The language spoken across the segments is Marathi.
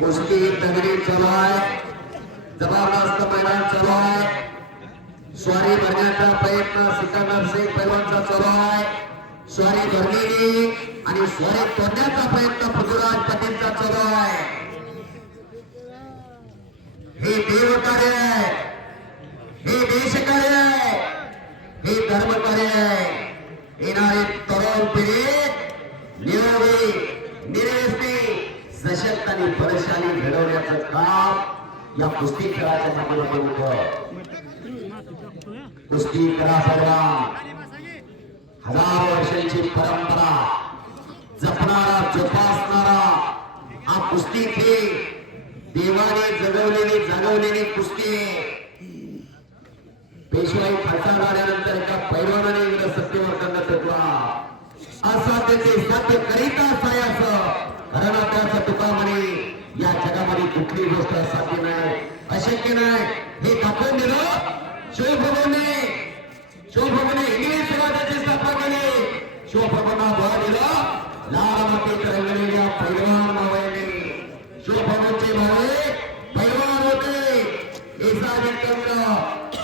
कुस्ती तगड़ी चालू आहे, जबरदस्त मैदान चालू आहे. स्वारी भरण्याचा प्रयत्न सिकंदर शेख पैलवानचा चालू आहे. स्वारी भरलेली आणि स्वारी तोडण्याचा प्रयत्न पृथ्वीराज पाटीलचा चालू आहे. हे देवकार्य आहे, हे देशकार्य आहे, हे धर्मकार्य आहे. येणारे तरुण पिढी निरोगी निरेस्ती सशक्त आणि बलशाली घडवण्याचं काम या कुस्ती खेळाच्या माध्यमातून होतं. कुस्ती करा पैलवान, हजारो वर्षांची परंपरा जपणारा जोपासणारा हा कुस्ती खेळ देवाने जगवलेली जागवलेली कुस्ती. पेशवाई फाटा झाल्यानंतर एका पैलवानाने गेलं सत्तेवर करण्यात येतला असाध्याचे साध्य करीता सायाचं कारण त्याचा तुका म्हणे या जगामध्ये कुठली गोष्ट असाध्य नाही, अशक्य नाही हे दाखवून दिलं. शिवप्रभूने इंग्लिश स्वराज्याची स्थापना केली. शिवप्रभूंना बळ दिलं. लाल मातीत रंगलेल्या पैलवान मावळ्यांनी शिवप्रभूंचे भावे पैलवान होते.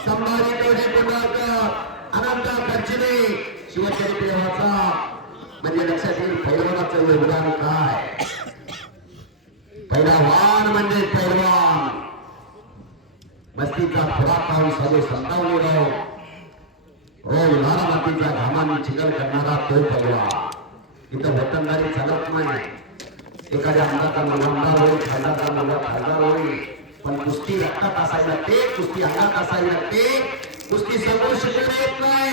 संभाजी तोडे पुंडरकर, अनंत खर्चिले, शिवचरित्र देवाचा म्हणजे लक्षात येईल पैलवानाचं योगदान काय. पैलवान म्हणजे पैलवान मस्तीचा खुराक खाऊन सगळे संतावले राहो. रोज लाल मातीच्या घामाने चिकल करणारा तो पैलवान. इथं वतनदारी चालत नाही. एखाद्या अंगाचा मुलांदार होईल, खासदारचा मुलगा खासदार होईल, पण कुस्ती रक्तात असायला लागते, कुस्ती अंगात असायला लागते. कुस्ती समोर शिकवता येत नाही,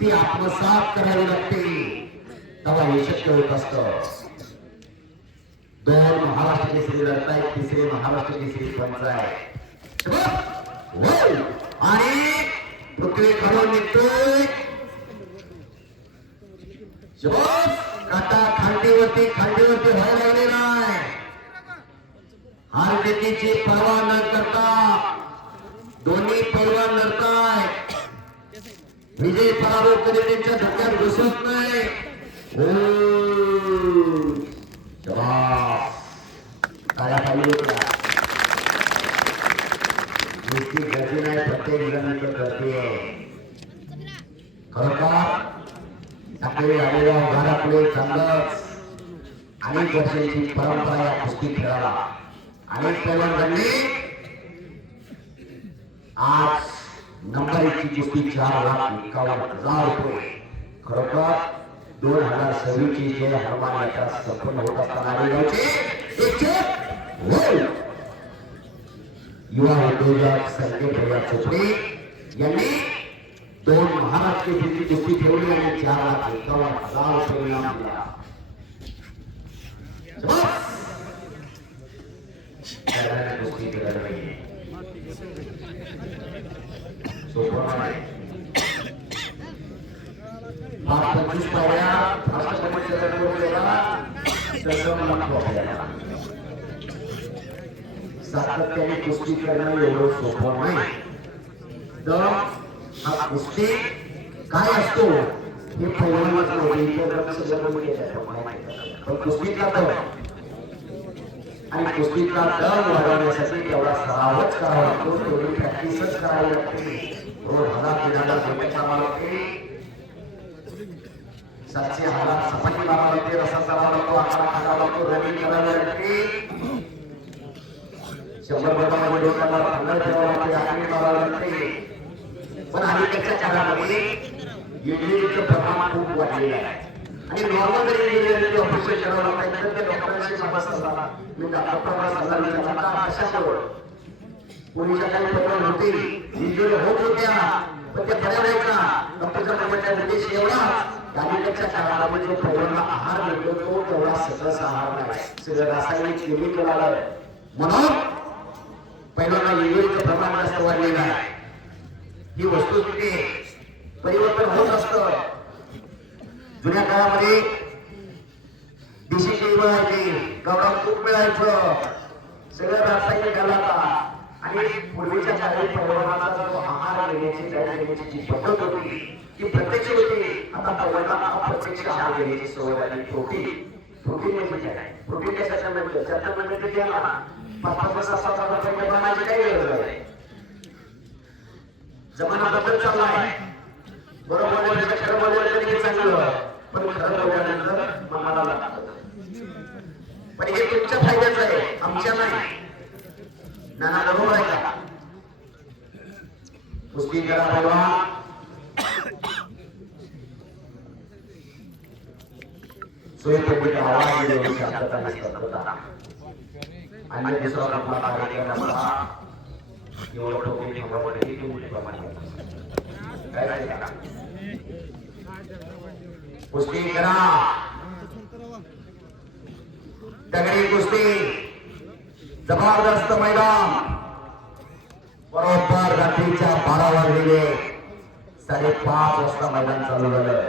ती आत्मसात करावी लागते, तेव्हा हे शक्य होत असत. 2 महाराष्ट्र केसरी लढतायत, तिसरे महाराष्ट्र केसरी पंच आहे आणि पृथ्वी खालून निघतोय. काटा खांडीवरती व्हायला लागलेला आहे. हार जीतीची पर्वा न करता दोन्ही पैलवान लढताय. विजय पराभव कधी त्यांच्या धक्क्यात घुसत नाही. नुसती गर्दी नाही, प्रत्येक जण करते. खरोखर आपले आलेल्या घराकडे चांगलंच अनेक वर्षांची परंपरा या कुस्ती खेळाला. अनेक पैलवानांनी आज नंबर 1 ची कुस्ती 4,51,000 रुपये. खरोखर 2026 ची जय हनुमान यात्रा सफल होत असताना युवा उद्योजक संजय भैया चोपडे यांनी 2 महाराष्ट्र केसरी कुस्ती खेळली आणि 4,51,000 रुपये इनाम दिला. कुस्ती खेळली सोपं 25 पावल्या राष्ट्रपतीच्या सातत्याने कुस्ती करणं एवढं सोपं नाही. तर हा कुस्ती काय असतो हे पैलवानच पण कुस्तीतला दम आणि कुस्तीतला दम वाढवण्यासाठी तेवढा सरावच करावा लागतो, तेवढी प्रॅक्टिसच करावी लागते. रोज 1000 700 हजार सपाटी मारावा लागते, रसा चालावा लागतो, आकडा खावा लागतो, रनिंग करावी लागते. 100 गटामध्ये लोकांना भांडण ठेवावं लागते, आखणी मारावी लागते. पण अलीकडच्या काळामध्ये इंजिनिअरिंगचं प्रमाण खूप वाढलेलं आहे आणि नॉर्मल जरी इंजिनिअरिंगचे ऑपरेशन करावं लागतं तर ते डॉक्टरांशी समजतात. मी कशामुळे पोलिसच्या काही प्रकरण होते, इंजुरी होत होत्या, पण ते बऱ्या व्हायचा. डॉक्टरच्या म्हणण्याचा उद्देश एवढा अलीकडच्या काळामध्ये जो पैलवानला आहार मिळतो तो तेवढा सकस आहार नाही, सगळं रासायनिक केमिकल आलं. म्हणून पैलवानला इंजुरीचं प्रमाण जास्त वाढलेलं आहे. ही वस्तुस्थिती परिवर्तन होत असतं. जुन्या काळामध्ये देशी केळी मिळायची, गावरान तूप मिळायचं, सगळं रासायनिक घालायचा आणि पूर्वीच्या काळी पैलवानाचा जो आहार घेण्याची जी पद्धत होती ती प्रत्यक्ष होती. आता पहिल्यांदा अप्रत्यक्ष आहार घेण्याची सवय झाली. प्रोटीन म्हणजे काय? प्रोटीन कशामध्ये त्याच्यामध्ये ते घ्या ना. 5-6 रुपये बनवायची काही गरज नाही. जमाना बदल चालला आहे. बरोबर बोलायचं खरं बोलायचं ते चांगलं, पण खरं बोलल्यानंतर मनाला लागतं. पण हे तुमच्या फायद्याचं आहे, आमच्या नाही. नाना बरोबर आहे का? कुस्ती करा बाबा. सोयीपद्धती आवाज देऊन शांतता निस्तब्धता अन्य दुसरा आपला कार्यक्रम असला एवढं टोपी ठेवण्यावर हे तुम्ही प्रमाणे काय आहे का? कुस्ती करा. दगडी कुस्ती जबरदस्त मैदान. बरोबर रात्रीच्या 12 वाजले 5:30 वाजता मैदान चालू झालं.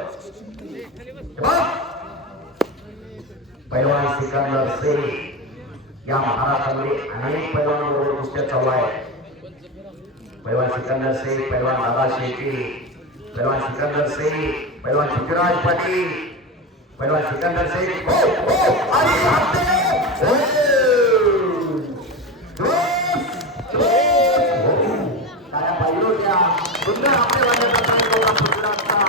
पैलवान सिकंदर शेख या महाराष्ट्रामध्ये अनेक पैलवानांबरोबर कुस्त्या चालू आहेत. पैलवान सिकंदर शेख, पैलवान दादा शेट्टी, पैलवान सिकंदर शेख, पैलवान पृथ्वीराज पाटील, पैलवान सिकंदर शेख. काय पाहिजे होत्या सुंदर आपल्या पृथ्वीराजचा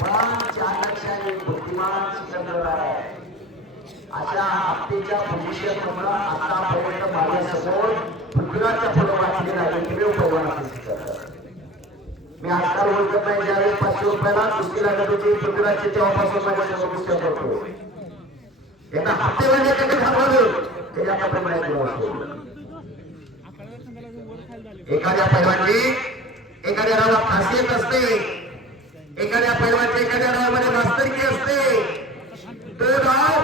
पण 4 लक्षाने बुद्धिमान सिकंदर आहे. अशा हत्तीच्या पोझिशन मधून आतापर्यंत माझ्यासमोर पृथ्वीराजच्या फोटो वाचले नाही. किती पैलवान मी आजकाल ओळखत नाही. ज्यावेळी 500 रुपयाला कुस्ती लागत होती पृथ्वीराजची तेव्हापासून माझ्यासमोर कुस्त्या करतो. एका हप्तेमध्ये कधी थांबवलं त्याच्या एखाद्या पैलवानची एखाद्या रावात खासियत असते. एखाद्या पैलवानची एखाद्या रावामध्ये मास्तरकी असते. तो राव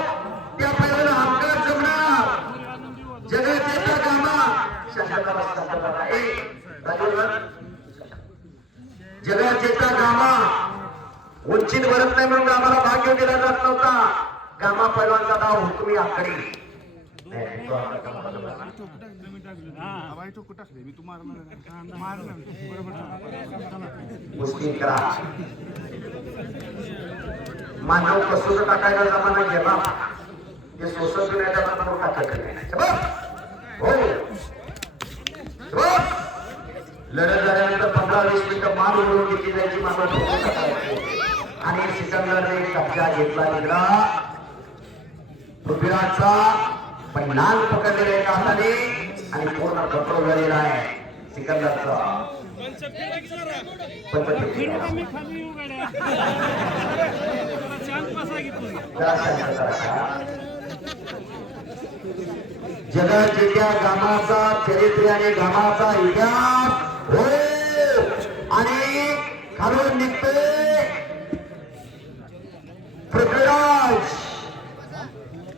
त्या पैलवान हमखास जमणार. जगाचे त्या कामा जगाचे त्या गामा उंचीत भरत नाही म्हणून आम्हाला भाग्य दिला जात नव्हता. गामा पैलवानचा नाव हुकमी आखडी. मानव कसोट टाकायला जमाना गेला. ते सोसत लढत झाल्यानंतर 15-20 मिनिटं मान उडवून घेतली जायची. आणि सिकंदरने कब्जा घेतला. निघला पृथ्वीराजचा पण नाल पकडलेला एका हाताने आणि पूर्ण कंट्रोल झालेला आहे सिकंदरचा. जगाच्या गामाचा चरित्र आणि गामाचा इतिहास हो आणि खालून निघते पृथ्वीराज.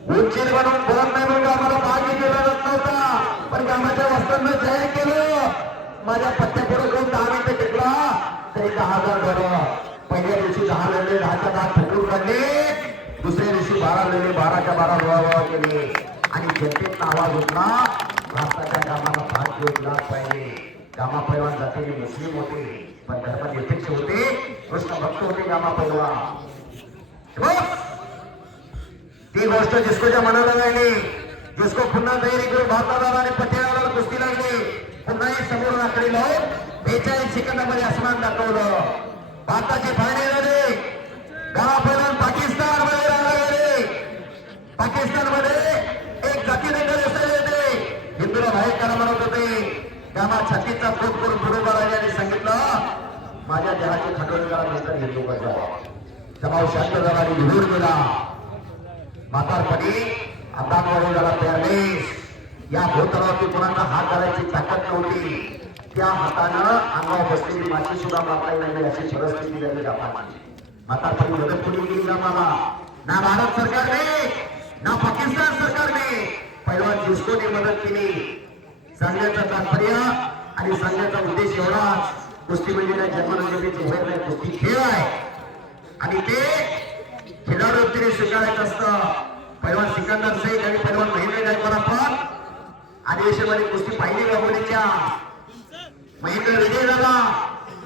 उंचीत बनवून बोलत नाही म्हणून आम्हाला भाग दिला जात नव्हता. पण गामाच्या वस्त्रांना जाहीर केलं. माझ्या पत्त्यापुढे जाऊन 10 मिनिटं टिकला तरी 10,000 बरं. पहिल्या दिवशी 10 लढले, 10च्या 10 फुटून काढले. दुसऱ्या दिवशी 12 लढले, 12च्या 12 गोळा केले. आणि जनतेचा आवाज उठला. भारताच्या गामाला भाग घेतला पाहिजे. गामा पैलवान जातीने मुस्लिम होते पण धर्मनिरपेक्ष होते. कृष्ण भक्त होते गामा पैलवान. ती गोष्ट जिसकोच्या मनाला लागली. जिसको पुन्हा तयारी करून भारताला आणि पटियाला कुस्ती लागली. पुन्हाही समोर आकडे लावून 42 सेकंदामध्ये आसमान दाखवलं. भारताची फायनल झाली. गामा पैलवान पाकिस्तान मध्ये राहिले. पाकिस्तान मध्ये एक जातीनंतर दिसले होते. हिंदूला बाहेर करा म्हणत होते. गामा छातीचा पोट करून पुढे राहिले आणि सांगितलं माझ्या देहाची खंडोळीला नंतर हिंदू करता. जमाव शांत झाला आणि निघून गेला. म्हातारपणी हातांवर झाला त्यावेळेस या भूतलावरती कोणाचा हात घालायची ताकद नव्हती. त्या हातानं अंगावर बसलेली माशी सुद्धा मारता येईल अशी परिस्थिती झाली गावाची. म्हातारपणी मदत कोणी केली गावाला? ना भारत सरकारने ना पाकिस्तान सरकारने. पैलवान जिस्कोने मदत केली. सांगण्याचं तात्पर्य आणि सांगण्याचा उद्देश एवढाच. कुस्ती म्हणजे जन्मनोंदणीचे बाहेर नाही, कुस्ती खेळ आहे आणि ते खेळाडू वृत्तीने स्वीकारायचं असतं. पैलवान सिकंदर शेख आणि पैलवान महेंद्र गायकवाड आपण अधिवेशनामध्ये कुस्ती पाहिली गावडीच्या. महेंद्र विजय झाला.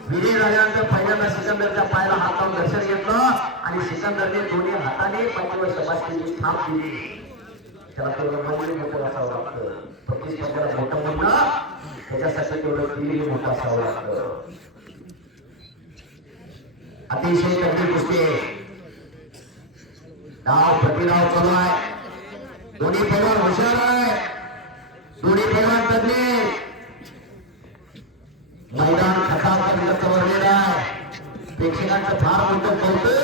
विजय झाल्यानंतर पहिल्यांदा सिकंदरच्या पायाला हात लावून दर्शन घेतलं. आणि सिकंदरने दोन्ही हाताने पाठीवर शबासकीची थाप दिली. त्याला तेवढं म्हणजे मोठं असावं लागतं. प्रतिस्पर्ध्याला मोठं म्हणणं त्याच्यासाठी तेवढं दिली मोठं असावं लागतं. अतिशय तगडी कुस्ती आहे. डाव प्रतिडाव चालू आहे. दोन्ही पैलवान हुशार आहे. दोन्ही पैलवान तज्ञ. मैदान खटापर्यंत चवरलेलं आहे. प्रेक्षकांचं फार मोठं कौतुक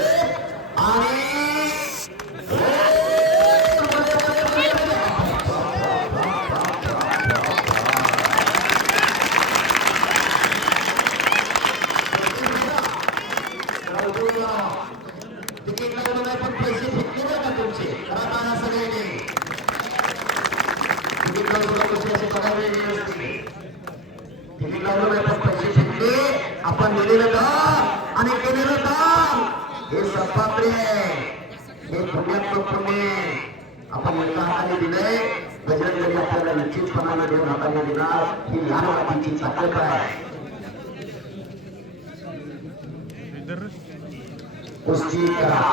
आणि आपण दिलेलं दान आणि केलेलं दान हे सत्पात्रे हे पुण्यात्मक पुण्य आपण एका हाताने दिलंय. बजरंगबली आपल्याला निश्चितपणाने दोन हाताने देणार. ही लहान वाटीची ताकद आहे. कुस्ती करा.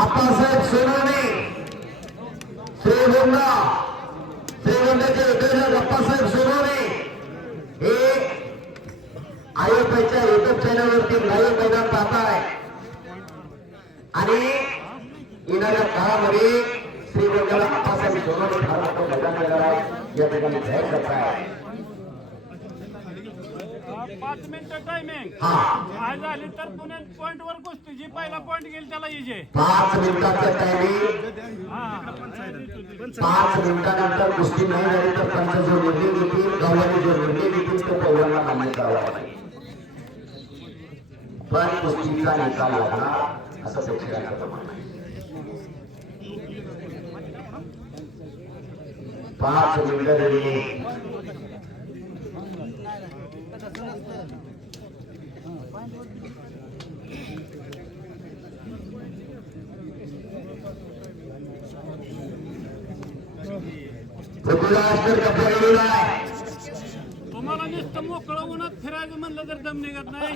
आप्पासाहेब सोनवणे श्रीगोंद्याचे उद्योजक आप्पासाहेब सोनवणे हे आयोपाच्या युट्यूब चॅनलवरती लाईव्ह मैदान पाहताय आणि येणाऱ्या काळामध्ये श्रीगोंद्याला आप्पासाहेब सोनवणे फार मोठं मैदान देणार आहे. या ठिकाणी जाहीर करताय. 5 मिनिटं टायमिंग आज झाली तर पुण्यात पॉइंट वर कुस्ती जी पहिला पॉइंट घेईल त्याला येजे. 5 मिनिटाचं टायमिंग. 5 मिनिटानंतर कुस्ती नाही झाली तर पंच जो निर्णय घेतील गावाने जो निर्णय घेतील तो पैलवानला मान्य करावा लागेल. पण कुस्तीचा निकाल लागणार असं प्रेक्षकांचं म्हणणं आहे. 5 मिनिटं झाली. तुम्हाला नुसतं मोकळं उन्हात फिरायचं म्हणलं तर दम निघत नाही.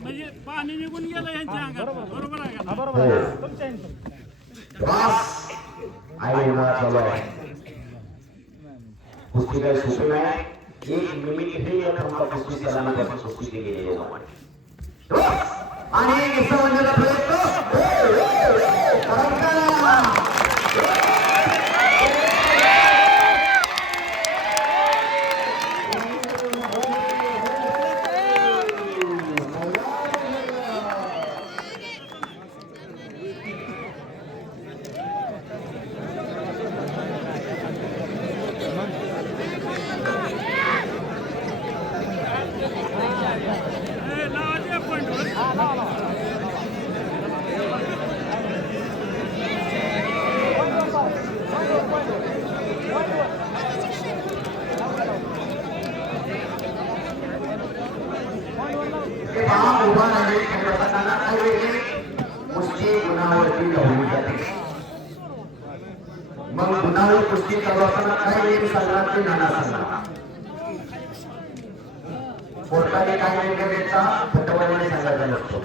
म्हणजे पाणी निघून गेलं यांच्या अंगात. बरोबर आहे का? कुस्ती काही सोपी नाही. 1 मिनिट हे कुस्ती सलामीपासून कुस्ती केलेली आहे आणि विसर्जनाचा प्रयत्न मग गुणावर कुस्ती चालू असताना काय वेळ सांगणार ते नाना सांगणार. कोर्टाने काय निर्णय द्यायचा फटवारीने सांगायचा नसतो.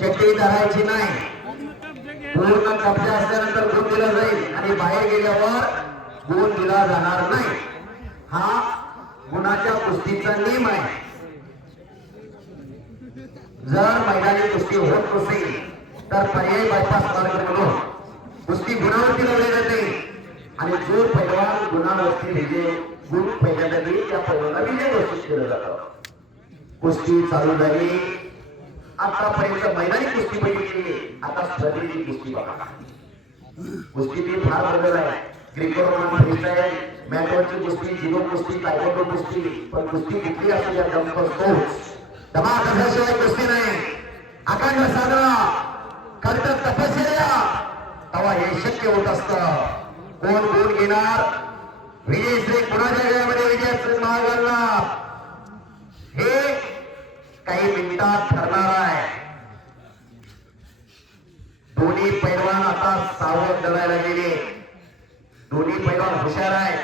चटई धरायची नाही. पूर्ण कब्जा असल्यानंतर गुण दिला जाईल आणि बाहेर गेल्यावर गुण दिला जाणार नाही. हा गुणाच्या कुस्तीचा नियम आहे. जर मैदानी कुस्ती होत नसेल तर पर्यायी बायपास मार्ग म्हणून कुस्ती गुणावरती लावली जाते आणि जो पैलवान गुणावरती विजय गुण पहिल्यांदा देईल त्या पैलवानाला विजय घोषित केलं जातं. कुस्ती चालू झाली. आतापर्यंत मैदानी कुस्ती बघितली. आता स्पर्धेची कुस्ती बघा. कुस्ती फार बदल आहे. ग्रीको रोमन फ्रीस्टाईल मॅटवरची कुस्ती, जिरो कुस्ती, तायक्वांडो कुस्ती, पण कुस्ती कुठली असू या जंपर स्पोर्ट्स दबाव असल्याशिवाय कुस्ती नाही. अखंड साधना कर्तव्य तपश्चर्या तेव्हा हे शक्य होत असतं. कोण गुण घेणार विजयश्री कोणाच्या घरामध्ये विजयाचं मागायला हे काही मिनिटात ठरणार आहे. दोन्ही पैलवान आता सावध लढायला गेले. दोन्ही पैलवान हुशार आहेत.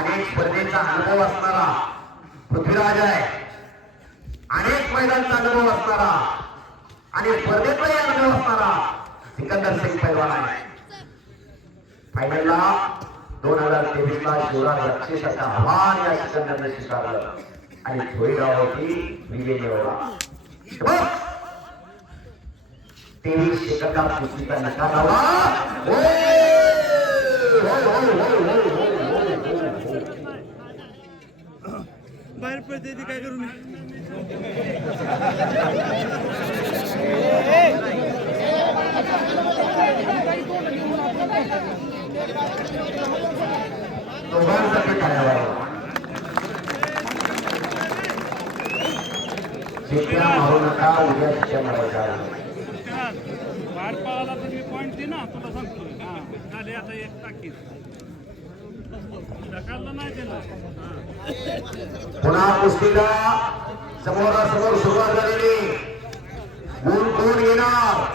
अनेक स्पर्धेचा अनुभव असणारा पृथ्वीराज आहे. अनेक मैदानाचा अनुभव असणारा आणि स्पर्धेचाही अनुभव असणारा सिकंदर सिंग पैलवान आहे. फायनलला 2023 ला शिवराज रक्षेसाचं आव्हान या सिकंदरने स्वीकारलं आणि धुळीगावची विजय मिळवला. 23 सेकंदात कुस्तीचा निकाल आला. बाहेर पडते ती काय करू दोघांसाठी कार्यालय शिट्ट्या मारू नका. उद्या शिट्ट्या मारायच्या. बाहेर पळाला तर मी पॉईंट दे ना तुला सांगतो. झाले आता एक टाकीत ढकललं नाही त्याला. पुन्हा कुस्तीला समोरासमोर सुरुवात झालेली. गुण कोण येणार